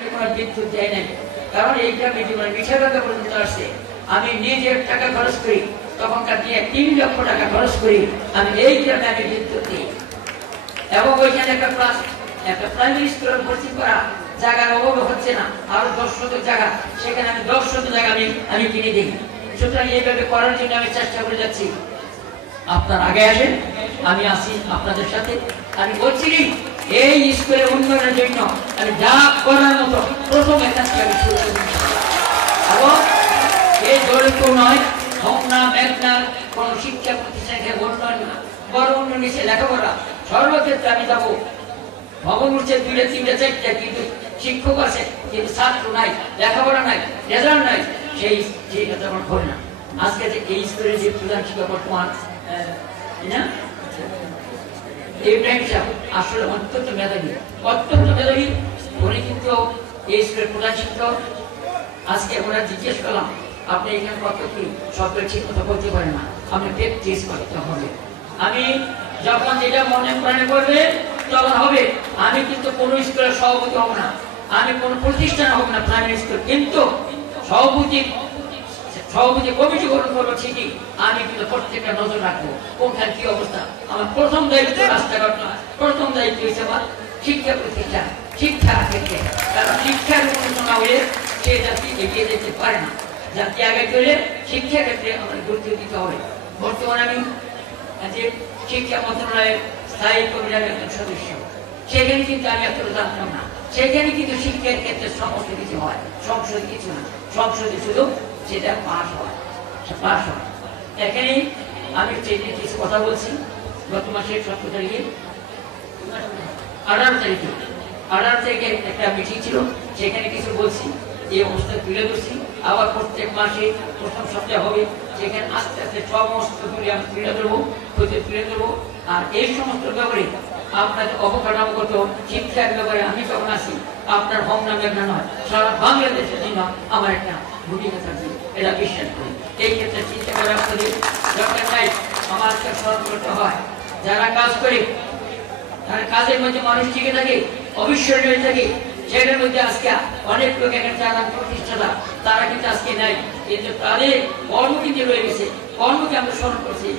বিদ্যুৎ দেয় নাই, কারণ এইটা মিঠা টাকা পর্যন্ত আসছে। আমি নিজের টাকা খরচ করি, তখনকার দিয়ে 3 লক্ষ টাকা খরচ করি আমি এই গ্রামে আমি বিদ্যুৎ দিই। এবং ওইখানে একটা প্রাইমারি স্কুলের ভর্তি করা জায়গার অভাব হচ্ছে না, আরো 10 শতক জায়গা, সেখানে আমি 10 শতক জায়গা আমি কিনে দিই। সুতরাং এইভাবে করার জন্য আমি চেষ্টা করে যাচ্ছি। আপনার আগে আসেন, আমি আসি আপনাদের সাথে। আমি বলছি এই স্কুলের উন্নয়নের জন্য আমি যা করার মতো প্রথম এখান থেকে আমি শুরু করি। এবং এই দরিদ্র নয়, হোমনা মেঘনা কোন শিক্ষা প্রতিষ্ঠানকে উন্নয়ন না, বড় উন্নয়ন নিচে লেখাপড়া সর্বক্ষেত্রে আমি যাবো। ভবন উঠছে 2টা 3টা 4টা, কিন্তু শিক্ষক আছে কিন্তু ছাত্র নাই, লেখাপড়া নাই, রেজাল্ট নাই, সেই কথা আমরা করি না। আজকে যে এই স্কুলের যে প্রধান শিক্ষক বর্তমান আসলে অত্যন্ত মেধাবী, উনি কিন্তু এই স্কুলের প্রধান শিক্ষক। আজকে ওরা জিজ্ঞেস করলাম আপনি এখানে কত কি, সব ঠিক মতো বলতে পারেন না, আপনি প্র্যাকটিস করতে হবে। আমি যখন যেটা মনে প্রাণে করবে তখন হবে। আমি কিন্তু কোন স্কুলের সভাপতি হব না, আমি কোন প্রতিষ্ঠান হব না প্রাইমারি স্কুল, কিন্তু সভাপতি কমিটি গঠন করবো ঠিকই, আমি কিন্তু প্রত্যেকটা নজর রাখবো কোনখানে কি অবস্থা। আমার প্রথম দায়িত্ব রাস্তাঘাট নয়, প্রথম দায়িত্ব হচ্ছে আমার শিক্ষা প্রতিষ্ঠান, শিক্ষা ক্ষেত্রে। কারণ শিক্ষার উন্নত না হলে সে জাতি এগিয়ে যেতে পারে না। জাতি আগে চলে শিক্ষা ক্ষেত্রে আমাদের গুরুত্ব দিতে হবে। বর্তমানে আমি যে শিক্ষা মন্ত্রণালয়ের স্থায়ী কমিটির একজন সদস্য, সেখানে কিন্তু আমি এতটা জানতাম না। সেখানে কিন্তু শিক্ষার ক্ষেত্রে সমস্ত কিছু হয়, সংসদে কিছু না, সংসদে শুধু সেটা পাস হয়। এখানে আমি কিছু কথা বলছি। গত মাসের 17 তারিখে 18 তারিখে একটা মিটিং ছিল, সেখানে কিছু বলছি, এই অবস্থা তুলে ধরছি। আবার প্রত্যেক মাসে প্রথম সপ্তাহে হবে, সেখানে আস্তে আস্তে সমস্ত আমি তুলে ধরবো, তুলে ধরবো। আর এই সমস্ত ব্যাপারে আপনাদের অবকাঠামোগত শিক্ষার ব্যাপারে আমি যখন আসি, আপনার হোম নামের না নয়, সারা বাংলাদেশের জন্য আমার একটা ভূমিকা থাকবে, এটা বিশ্বাস করি। এই ক্ষেত্রে চিন্তা করে আপনাদের দরকার নাই, আমাকে স্মরণ করতে হয়। যারা কাজ করে, তারা কাজের মধ্যে মানুষ টিকে থাকে, অবিস্মরণীয় থাকে, সেটার মধ্যে আজকে অনেক লোক এখানে যারা প্রতিষ্ঠাতা তারা কিন্তু আজকে নাই, কিন্তু তাদের কর্ম কিন্তু রয়ে গেছে। কর্মকে আমরা স্মরণ করছি,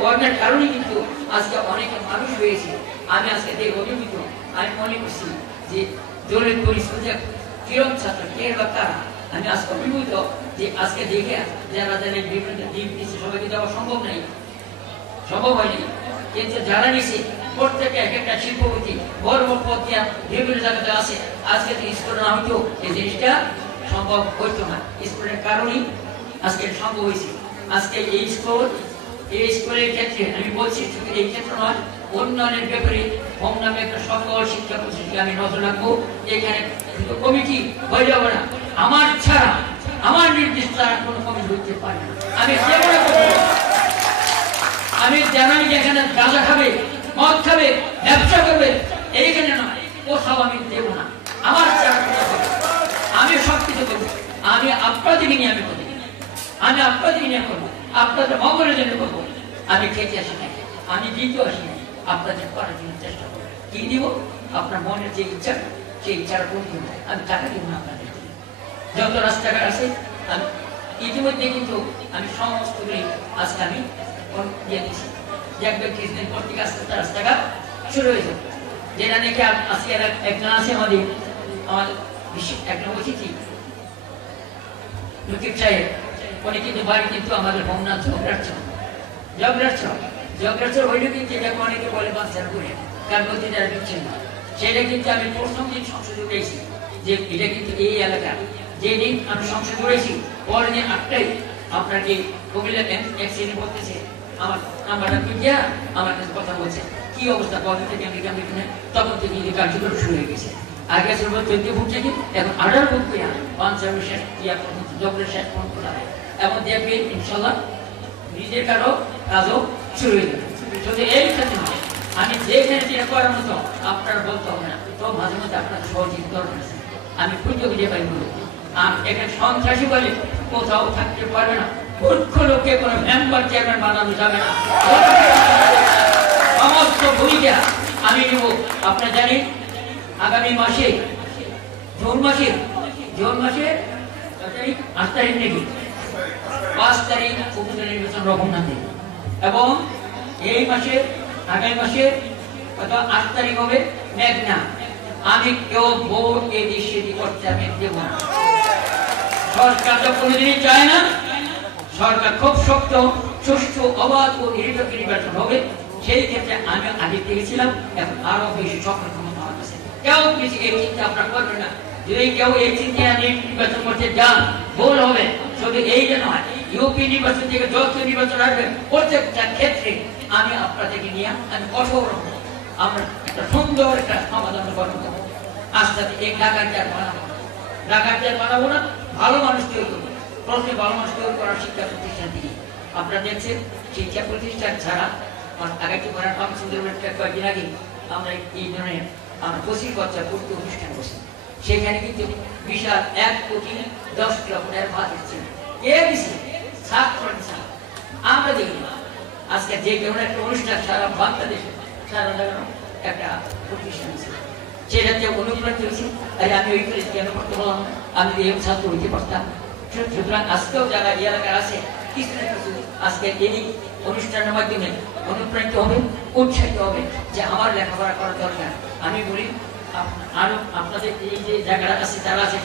কর্মের কারণে কিন্তু আজকে অনেক মানুষ হয়েছে। আমি আজকে দেখে অভিভূত, আমি মনে করছি যে দলের পরিস্থিতি কিরম ছাত্র কে বা কারা, আমি আজকে অভিভূত যে আজকে দেখে যারা যারা বিভিন্ন দিক নিচ্ছে সবাইকে যাওয়া সম্ভব হয়নি, কিন্তু যারা নিচ্ছে প্রত্যেকে এক একটা শিল্পপতি বড় বড় পদ দিয়া বিভিন্ন জায়গাতে আছে। আজকে তো স্কুল না হইতো এই জিনিসটা সম্ভব হইতো না, স্কুলের কারণেই আজকে সম্ভব হয়েছে। আজকে এই স্কুলের ক্ষেত্রে আমি বলছি, শুধু এই ক্ষেত্র নয়, উন্নয়নের ব্যাপারে হোম নামে একটা সকল শিক্ষা প্রতিষ্ঠানে আমি নজর রাখবো। এখানে কমিটি হয়ে যাবে না, আমার ছাড়া, আমার নির্দিষ্ট ছাড়া কোনো কমিটি হইতে পারে না। আমি জানাই যে এখানে গাঁজা খাবে, মদ খাবে, ব্যবসা করবে, এইখানে নয়, কোথাও আমি দেবো না। আমার ছাড়া আমি সব কিছু করবো, আমি আপনাদেরকে নিয়ে আমি করবো, আমি আপনাদেরকে নিয়ে করবো, আপনাদের মঙ্গলের জন্য করবো। আমি খেতে আসি না, আমি দিতে আসি না, আপনাদের করার জন্য চেষ্টা করবো। কি দিব? আপনার মনের যে ইচ্ছা, সেই ইচ্ছাটা পূরণ করবো। আমি টাকা দিব না আপনাদের, যত রাস্তাঘাট আছে আমি ইতিমধ্যে কিন্তু আমি সমস্তগুলি আজকে আমি দিয়ে দিচ্ছি। দেখবেন কিছুদিন পর থেকে আস্তে আস্তে রাস্তাঘাট শুরু হয়ে যাবে। যেটা নাকি আজকে একজন আছে আমাদের একজন অতিথি লুকিব সাহেব, উনি কিন্তু বাড়ি কিন্তু আমাদের হোমনা জগরাচ্ছ হইলেও কিন্তু এটাকে অনেকে বলে বাচ্চার করে, কারণ বলতে যারা দিচ্ছেন না। সেটা কিন্তু আমি প্রথম দিন সংসদে উঠেছি যে এটা কিন্তু এই এলাকা, যে দিন আমি সংসদে উঠেছি পরের দিন 8টায় আপনাকে কুমিল্লা এক শ্রেণী বলতেছে, আমার নাম্বারটা খুঁজিয়া আমার কাছে কথা বলছে, কি অবস্থা কবে থেকে আমি কেমন, তখন থেকে এই কার্যক্রম শুরু হয়ে গেছে। আগে ছিল 14 ফুট থেকে এখন 18 ফুট পেয়া পঞ্চায়েত শেষ জগরের শেষ পর্যন্ত যাবে। এবং দেখবেন ইনশাল্লাহ নিজের কাজও শুরু হয়ে যাবে। যদি এই ক্ষেত্রে নয়, আমি যেখানে যেটা করার মতো আপনারা বলতে হবে না, তো মাঝে মধ্যে আপনাদের সহযোগিতা দরকার আছে। আমি খুঁজে পাই বলবো, আর এখানে সন্ত্রাসী বলে কোথাও থাকতে পারবে না। মূর্খ লোককে কোনো মেম্বার চেয়ারম্যান বানানো যাবে না। সমস্ত ভূমিকা আমি নেব। আপনারা জানেন আগামী মাসে জুন মাসের 8 তারিখ নাকি 5 তারিখ উপজেলা নির্বাচন রঘুনাথে, এবং এই মাসের আগামী মাসের 8 তারিখ হবে মেঘনা। আমি কেউ ভোট এই দৃশ্যে করতে আমি দেব না। সরকার তো কোনোদিনই চায় না। সরকার খুব শক্ত, সুষ্ঠু, অবাধ ও নিরপেক্ষ নির্বাচন হবে। সেই ক্ষেত্রে আমি আগে দেখেছিলাম, এখন আরো বেশি সফল ক্ষমতা আমার কাছে। কেউ কিছু এই চিন্তা আপনার করবেন না। যদি কেউ এই চিন্তা নির্বাচন করতে যান, ভুল হবে। শুধু এই যে নয়, ইউপি নির্বাচন থেকে যত নির্বাচন আসবে প্রত্যেকটা ক্ষেত্রে আমি আপনাদেরকে নিয়ে আমি কঠোর হব। আমরা একটা সুন্দর একটা সমাধান গঠন করবো। আস্তে আস্তে এই ডাকাত বানাবো না, ভালো মানুষ তৈরি করবো। প্রথমে ভালো মানুষ তৈরি করার শিক্ষা প্রতিষ্ঠান থেকে আপনারা দেখছেন, শিক্ষা প্রতিষ্ঠান ছাড়া আগামী কয়েকদিন আগে আমরা এই ধরনের আমরা 25 বাচ্চা ভর্তি অনুষ্ঠান করছি। সেখানে কিন্তু বিশাল 1,10,00,000 ভাত দিচ্ছে। কে দিচ্ছে? ছাত্র। আমরা দেখি আজকে যে ধরনের একটা অনুষ্ঠান সারা বাংলাদেশে সারা একটা প্রতিষ্ঠান ছিল, সেটাতে অনুপ্রাণিত হয়েছে। তাই আমি ওই কেন করতে বললাম, আমি এই ছাত্র হইতে পারতাম। সুতরাং আজকেও যারা এই এলাকার আছে কিছু না কিছু আজকে এই অনুষ্ঠানের মাধ্যমে অনুপ্রাণিত হবে, উৎসাহিত হবে যে আমার লেখাপড়া করা দরকার। আমি বলি আরো আপনাদের এই যে জায়গাটা আছে যারা আছে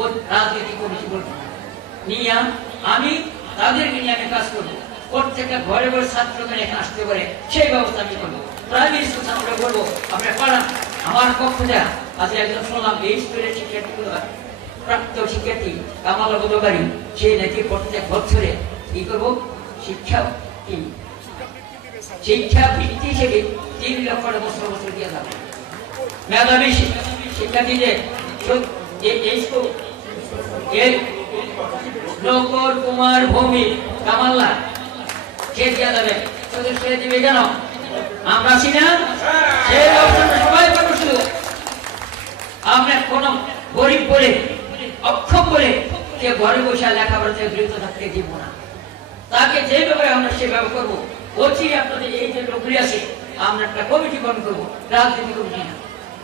ও রাজনৈতিক কমিটি বলবো নিয়ে আমি তাদেরকে নিয়ে আমি কাজ করবো। প্রত্যেকটা ঘরে ঘরে ছাত্রদের এখানে আসতে পারে সেই ব্যবস্থা আমি করবো। প্রাইমারি স্কুল ছাত্ররা বলবো আপনারা পড়ান। আমার পক্ষ দেয়া আজকে একজন শুনলাম এই স্কুলের শিক্ষার্থীগুলো প্রাপ্ত শিক্ষার্থী কামাল বোধকারী, সেই নাকি প্রত্যেক বছরে কি করবো শিক্ষা বৃত্তি হিসেবে 3 লক্ষ টাকা বছর দিয়ে যাবে। মেধাবী শিক্ষার্থীদের নকর কুমার ভূমি কামাল্লা সে দেওয়া যাবে। শুধু সে দিবে কেন? আমরা আছি না? সেই ব্যবস্থাটা সবাই করবো। শুধু আমরা কোন গরিব বলে অক্ষম বলে কে ঘরে বসে লেখাপড়া থেকে বিরত থাকতে দিব না। তাকে যেভাবে আমরা সেভাবে করবো। অচিরে আপনাদের এই যে লোকগুলি আছে আমরা একটা কমিটি গঠন করবো, রাজনীতি কমিটি না।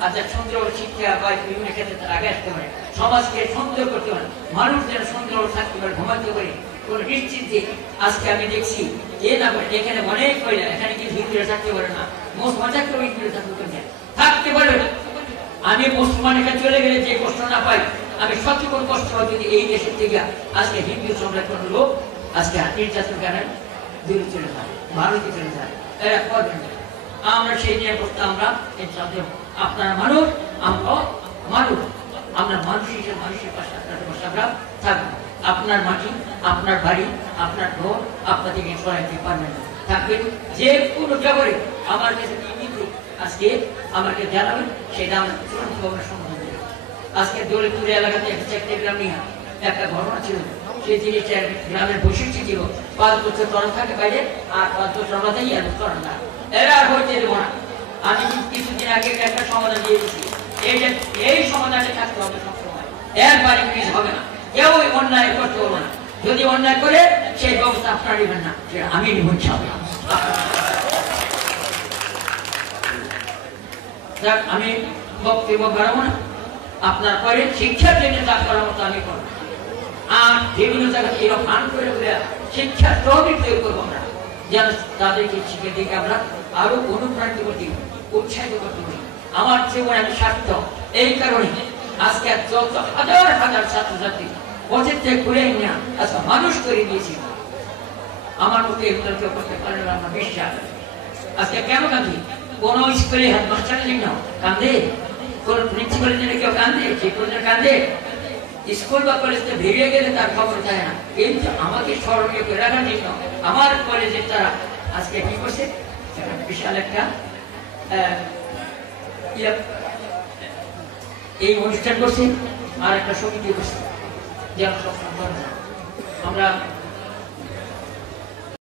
আচ্ছা, সুন্দর শিক্ষা বা বিভিন্ন ক্ষেত্রে তারা আগে আসতে পারে, সমাজকে সুন্দর করতে পারে, মানুষ যেন সুন্দর থাকতে পারে, ঘুমাতে পারে কোন নিশ্চিন্তে। আজকে আমি দেখছি এ না করে এখানে অনেক কয়লা, এখানে কি হিন্দুরা থাকতে পারে না, মুসলমান থাকতে হিন্দুরা থাকতে পারবে না। আমি মুসলমান এখানে চলে গেলে যে কষ্ট না পাই, আমি সত্যি কষ্ট হয় যদি এই দেশের থেকে আজকে হিন্দু সংরক্ষণ লোক আজকে নির্যাতন গানের দূরে চলে যায়, ভারতে চলে যায়, এরা করবেন না। আমরা সেই নিয়ে করতে আমরা আপনারা মানুষ, আমরা মানুষ, আমরা মানুষ হিসেবে মানুষের পাশে আপনাদের পাশে আমরা থাকবো। আপনার মাটি, আপনার বাড়ি, আপনার ঘর আপনাদেরকে সরাইতে পারবেন না, থাকবেন যে কোনো ব্যাপারে আমার কাছে আজকে আমাকে জানাবেন, সেটা আমরা চূড়ান্তভাবে সমাধান দেব। আজকে দৌলতপুর এলাকাতে একটা গ্রাম নিয়ে একটা ঘটনা ছিল। সেই জিনিসটা গ্রামের বৈশিষ্ট্য ছিল 5 বছর তরণ থাকে বাইরে, আর 5 বছর আমরা থাকি আর তরণ না, এরা আর হইতে দেবো না। আমি কিছুদিন আগে একটা সমাধান দিয়ে দিচ্ছি, এই সমাধানে থাকতে হবে সবসময়, এর বাড়ি কিছু হবে না। কেউ অন্যায় করতে হবে না। যদি অন্যায় করে সেই ব্যবস্থা আপনারা নেবেন না, সেটা আমি নিব ইনশাআল্লাহ। আমি বক্তব্য বাড়াবো না, আপনার পরে শিক্ষার জন্য যা করার মতো আমি করবো। আর বিভিন্ন জায়গায় এরকম ফান করে শিক্ষার তহবিল তৈরি করবো আমরা, যেন তাদেরকে শিক্ষা দিকে আমরা আরো অনুপ্রাণিত করতে, উৎসাহিত করতে পারি। আমার জীবনে আমি স্বার্থ এই কারণে আজকে যত হাজার হাজার ছাত্রছাত্রী পথের থেকে ঘুরে না আজকে মানুষ তৈরি দিয়েছি। আমার মতো এগুলো কেউ করতে পারে না, আমার বিশ্বাস। আজকে কেন কাঁদি? কোন স্কুলে হেডমাস্টারের জন্য কান্দে, কোন প্রিন্সিপালের জন্য কেউ কান্দে, শিক্ষকের কান্দে। স্কুল বা কলেজে ভেঙে গেলে তার খবর যায় না, কিন্তু আমাকে স্মরণীয় করে রাখার জন্য আমার কলেজের তারা আজকে কি করছে, বিশাল একটা এই অনুষ্ঠান করছে, আর একটা সমিতি করছে। যেন সব আমরা